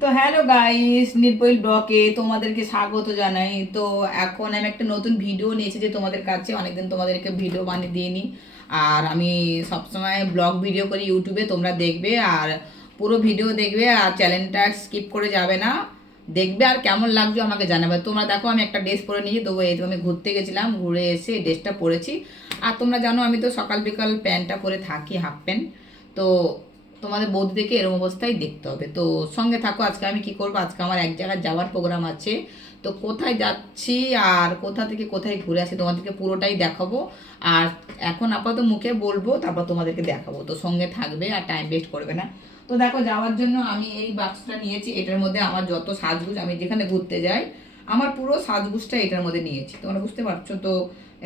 তো hello guys, নির্বইল ব্লকে তোমাদেরকে স্বাগত জানাই। তো এখন আমি একটা নতুন ভিডিও নিয়েছি যে তোমাদের কাছে। অনেকদিন তোমাদেরকে ভিডিও বানিয়ে দিইনি। আর আমি সবসময় ব্লগ ভিডিও করি ইউটিউবে, তোমরা দেখবে। আর পুরো ভিডিও দেখবে আর চ্যানেলটা স্কিপ করে যাবে না। দেখবে আর কেমন লাগছে আমাকে জানাবে। তোমরা দেখো, আমি একটা ড্রেস পরে নিয়েছি। তবু এই আমি ঘুরতে গেছিলাম, ঘুরে এসে ড্রেসটা পরেছি। আর তোমরা জানো, আমি তো সকাল বিকাল প্যান্টটা পরে থাকি, হাফ প্যান্ট। তো তোমাদের বৌদিদেরকে এরকম অবস্থায় দেখতে হবে। তো সঙ্গে থাকো, আজকে আমি কি করব? আজকে আমার এক জায়গায় যাওয়ার প্রোগ্রাম আছে। তো কোথায় যাচ্ছি আর কোথা থেকে কোথায় ঘুরে আসি তোমাদেরকে পুরোটাই দেখাবো। আর এখন আপাতত মুখে বলব, তারপর তোমাদেরকে দেখাবো। তো সঙ্গে থাকবে আর টাইম ওয়েস্ট করবে না। তো দেখো, যাওয়ার জন্য আমি এই বাক্সটা নিয়েছি। এটার মধ্যে আমার যত সাজগুজ, আমি যেখানে ঘুরতে যাই, আমার পুরো সাজগুজটা এটার মধ্যে নিয়েছি। তোমরা বুঝতে পারছ তো?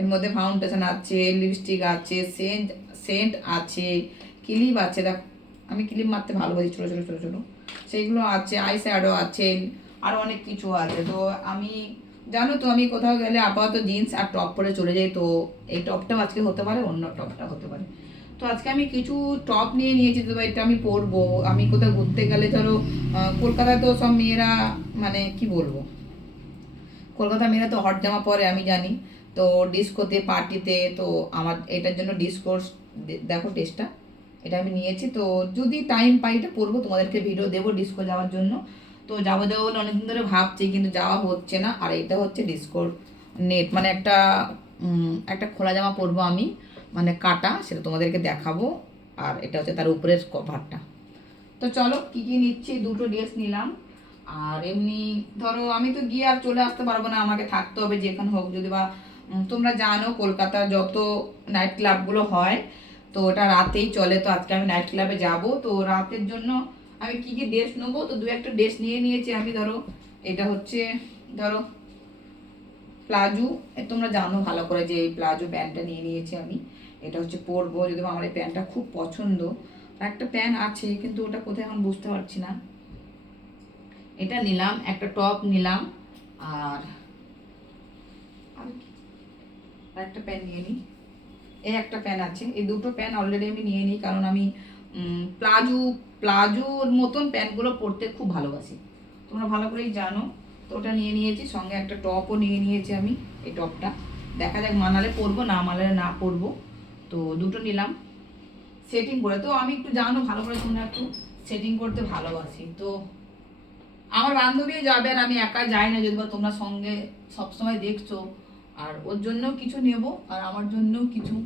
এর মধ্যে ফাউন্ডেশন আছে লিপস্টিক আছে সেন্ট সেন্ট আছে ক্লিপ আছে। দেখো আমি ক্লিপ মারতে ভালোবাসি ছোটো ছোটো ছোটো ছোটো। সেইগুলো আছে আই শ্যাডো আছে, আর অনেক কিছু আছে। তো আমি, জানো তো, আমি কোথাও গেলে আপাতত জিন্স আর টপ পরে চলে যাই। তো এই টপটাও আজকে হতে পারে, অন্য টপটা হতে পারে। তো আজকে আমি কিছু টপ নিয়ে নিয়েছি, তো এটা আমি পরবো। আমি কোথাও ঘুরতে গেলে, ধরো কলকাতায় তো সব মেয়েরা মানে কি বলব? কলকাতা মেয়েরা তো হট জামা পরে, আমি জানি। তো ডিস্কোতে পার্টিতে তো আমার, এটার জন্য ডিসকোর্স দেখো টেস্টটা এটা আমি নিয়েছি। তো যদি টাইম পাই এটা পরবো তোমাদেরকে ভিডিও দেবো ডিস্কো যাওয়ার জন্য। তো যাব যাব বলে অনেকদিন ধরে ভাবছি, কিন্তু যাওয়া হচ্ছে না। আর এটা হচ্ছে ডিসকোর নেট মানে একটা একটা খোলা জামা পরবো আমি। মানে কাটা, সেটা তোমাদেরকে দেখাবো। আর এটা হচ্ছে তার উপরের কভারটা তো চলো, কি কি নিচ্ছি? দুটো ড্রেস নিলাম। আর এমনি ধরো, আমি তো গিয়ে আর চলে আসতে পারব না। আমাকে থাকতে হবে যেখানে হোক। যদি বা তোমরা জানো, কলকাতার যত নাইট ক্লাবগুলো হয় তো ওটা রাতেই চলে, তো আজকে আমি নাইট ক্লাবে যাব। তো রাতের জন্য আমি কি কি ড্রেস নেব? তো দু একটা ড্রেস নিয়ে নিয়েছি আমি, ধরো, এটা হচ্ছে, ধরো, প্লাজো। তোমরা জানো ভালো করে যে এই প্লাজো প্যান্টটা নিয়ে নিয়েছি আমি। এটা হচ্ছে পরবো, যদি আমার এই প্যান্টটা খুব পছন্দ। একটা প্যান্ট আছে, কিন্তু ওটা কোথায় এখন বুঝতে পারছি না। এটা নিলাম, একটা টপ নিলাম? আর একটা প্যান্ট নিয়ে নিই। এই একটা প্যান আছে। এই দুটো প্যান অলরেডি আমি নিয়ে নিই, কারণ আমি প্লাজো, প্লাজোর মতন প্যান্টগুলো পরতে খুব ভালোবাসি। তোমরা ভালো করেই জানো, তো ওটা নিয়ে নিয়েছি, সঙ্গে একটা টপও নিয়ে নিয়েছি আমি, এই টপটা। দেখা যাক মানালে পরবো, না মানালে না পরবো। তো দুটো নিলাম। সেটিং করে, তো আমি একটু জানো, ভালো করে তোমরা একটু সেটিং করতে ভালোবাসি। তো আমার বান্ধবী যাবে আর আমি একা যাই না, যদি বা তোমরা সঙ্গে সবসময় দেখছ আর ওর জন্য কিছু নেব, আর আমার জন্য কিছু।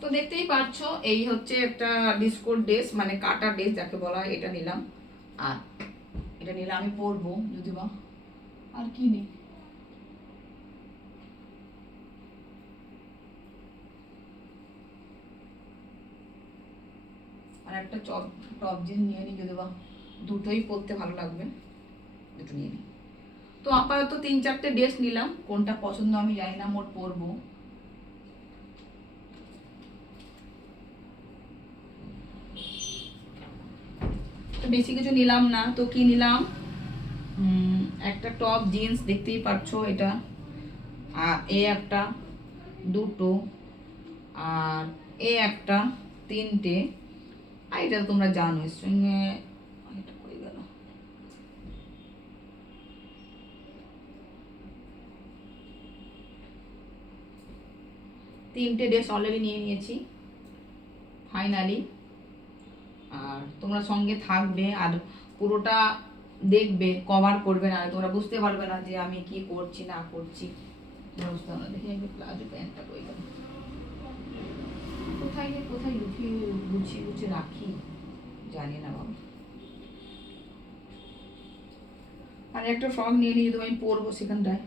তো দেখতেই পাচ্ছো এই হচ্ছে একটা ডিসকোর ড্রেস মানে কাটা ড্রেস যাকে বলা হয়, এটা নিলাম। আর এটা নিলে আমি পরবো যদি বা আর কি নেই। আর একটা চপ টপ জিন্স নিয়ে নিই যদি বা দুটোই পরতে ভালো লাগবে। দুটো নিয়ে নিই তো আপাতত তিন চারটে ড্রেস নিলাম। কোনটা পছন্দ আমি জানি না, মোট পরবো। তো বেশি কিছু নিলাম না। তো কি নিলাম? একটা টপ, জিন্স, দেখতেই পাচ্ছো এটা। আর এ একটা, দুটো। আর এ একটা, তিনটে। আর এটা তোমরা জানো এর সঙ্গে এটা কই গেল তিনটে ড্রেস অলরেডি নিয়ে নিয়েছি ফাইনালি আর তোমরা সঙ্গে থাকবে আর পুরোটা দেখবে কভার করবে না তোমরা বুঝতে পারবে না যে আমি কি করছি, না করছি। বুঝতে পারবে দেখি আমি প্লাজো প্যান্টটা কই কোথায় গিয়ে কোথায় লুকিয়ে গুছিয়ে গুছিয়ে রাখি? জানি না বাবা। আর একটা ফ্রক নিয়ে নিই যদি আমি পরবো সেখানটায়,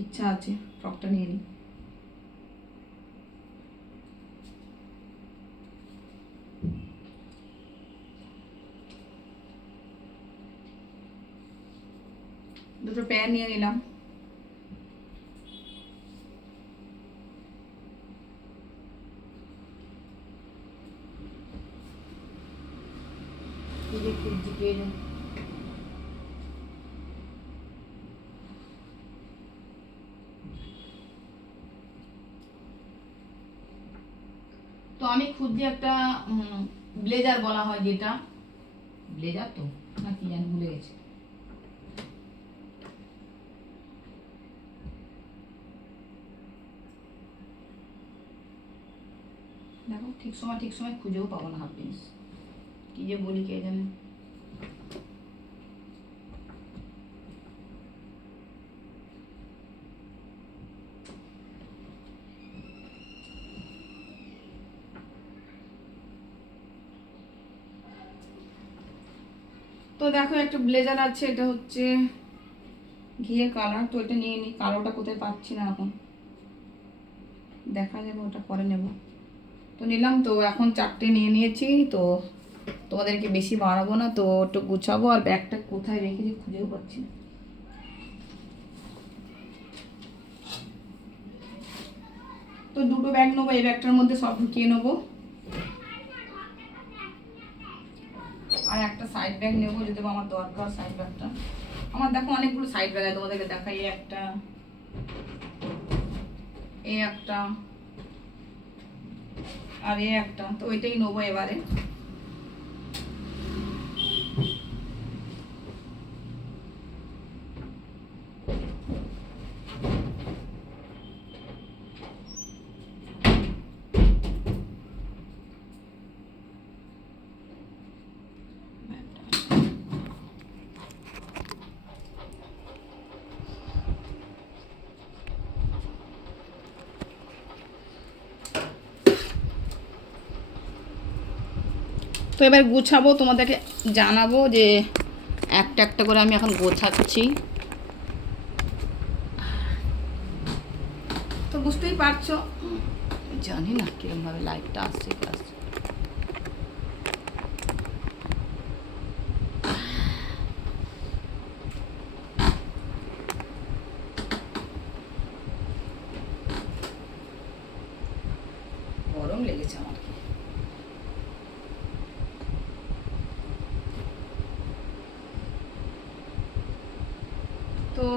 ইচ্ছা আছে ফ্রকটা নিয়ে নিই। দুটো প্যান নিয়ে নিলাম। তো আমি খুঁজছি একটা ব্লেজার বলা হয় যেটা। ব্লেজার তো? না কি জানি ভুলে গেছি দেখো ঠিক সময় ঠিক সময় খুঁজেও পাবো না হাফ জিনিস কি যে বলি কে জানে। তো দেখো, একটা ব্লেজার আছে, এটা হচ্ছে ঘিয়ে কালার। তো এটা নিয়ে নিই কালোটা কোথায় পাচ্ছি না এখন। দেখা যাবে, ওটা পরে নেব। তো নিলাম। তো এখন চারটে নিয়ে নিয়েছি, তো তোমাদেরকে বেশি বাড়াবো না। তো একটু গুছাবো, আর ব্যাগটা কোথায় রেখেছি খুঁজেও পাচ্ছি না। তো দুটো ব্যাগ নেব, এই ব্যাগটার মধ্যে সব ঢুকিয়ে নেব। আর একটা সাইড ব্যাগ নেব, যদি আমার দরকার সাইড ব্যাগটা আমার দেখো অনেকগুলো সাইড ব্যাগ আছে, তোমাদেরকে দেখাই। একটা, এই একটা। আর একটা তো ওইটাই নেব এবারে। তো এবার গুছাবো, তোমাদেরকে জানাব যে একটা একটা করে আমি এখন গোছাচ্ছি। তো বুঝতেই পারছ। জানি না কিরমভাবে লাইটটা আসছে কি আসছে গরম লেগেছে আমার তো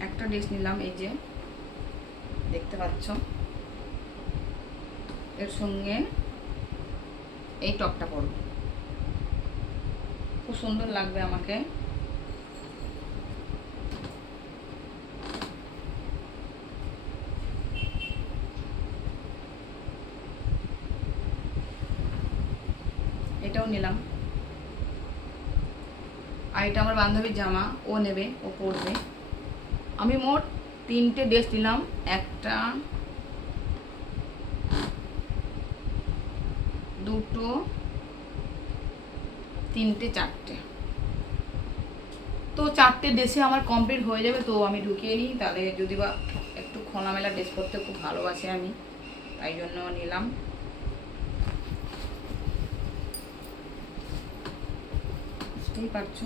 একটা ড্রেস নিলাম, এই যে। দেখতে পাচ্ছ? এর সঙ্গে এই টপটা পরব। খুব সুন্দর লাগবে আমাকে। এটাও নিলাম। আর এটা আমার বান্ধবীর জামা, ও নেবে, ও পরবে। আমি মোট তিনটে ড্রেস নিলাম, একটা, দুটো, তিনটে, চারটে। তো চারটে ড্রেসে আমার কমপ্লিট হয়ে যাবে, তো আমি ঢুকিয়ে নিই। তাহলে যদি বা একটু খোলামেলা ড্রেস করতে খুব ভালোবাসি আমি, তাই জন্য নিলাম। বুঝতেই পারছ?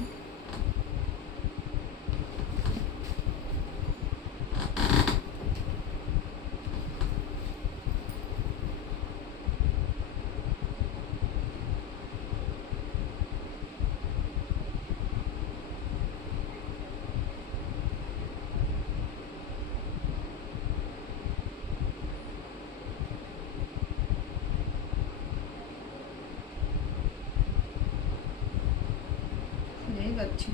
পাচ্ছি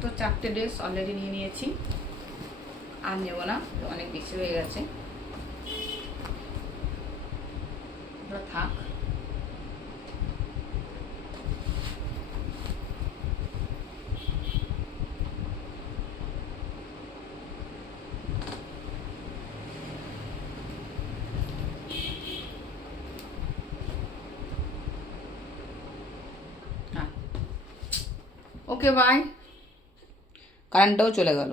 তো চারটে ড্রেস অলরেডি নিয়ে নিয়েছি। আর নেব না অনেক বেশি হয়ে গেছে ওগুলো থাক ওকে বাই কারেন্টটাও চলে গেল।